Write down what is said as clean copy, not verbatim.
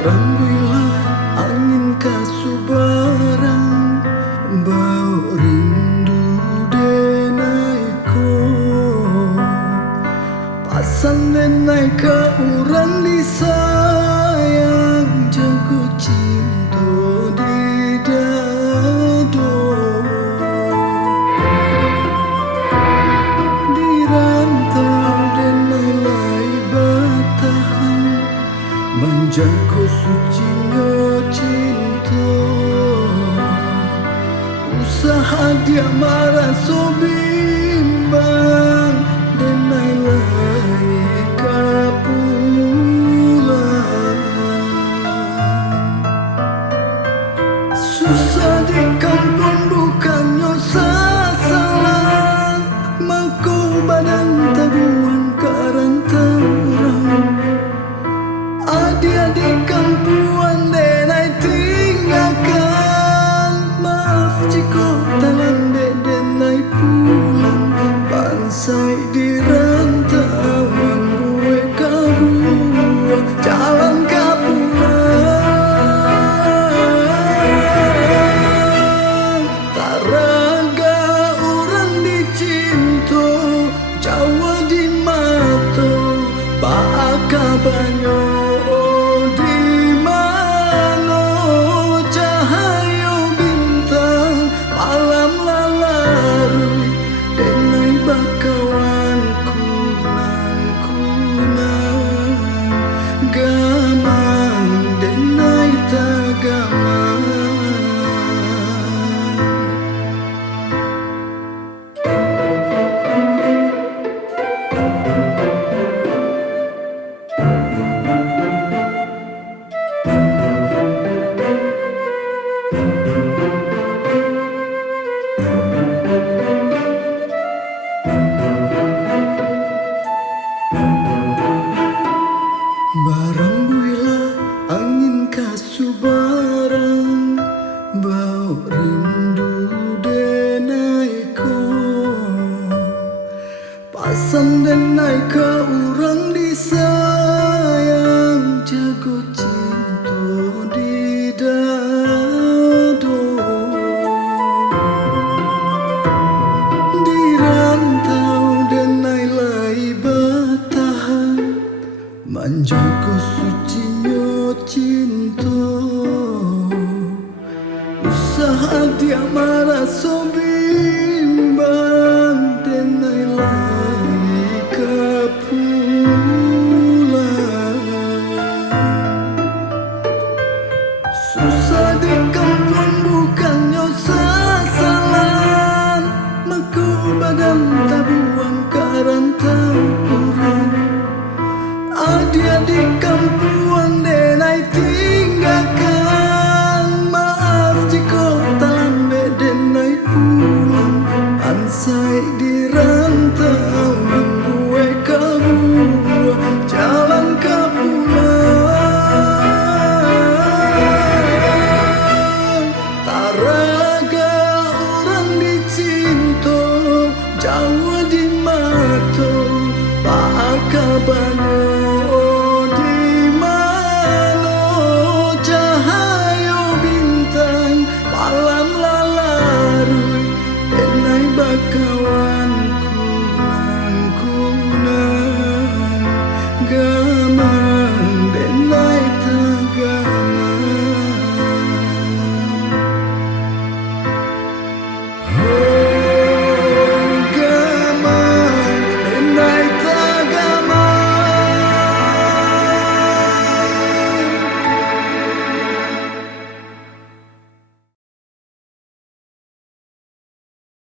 Barangguilah angin kasubarang bau rindu denai ko pasang denai ka urang disayang jago cinta di dado di rantau denai lai batahan menjaga sucinya cinta usaha dia marah so bimbang denai lai kapulang susah di kampung bukannya sasaran maka badan tabuan karantau adik-adik kampuan denai tinggalkan maaf jika talambe denai pulang bansai di rantau gue kabua jalan kapulang taraga orang dicinta Jawa di mata baaka banyak Barangguilah angin kasubarang bau rindu denai ko pasang denai ka urang disayang jago cinta di dado di rantau denai lai batahan menjaga sucinya cinta usaha dia marah so bimbang denai lai kapulang susah di kampung bukannya sasalan maka badan tabuan karantau orang adik-adik kampuan denai tinggalkan maaf jika talambe denai pulang ansai di rantau gue kabua jalan kapulang taraga orang dicinta Jawa di mata baaka banyak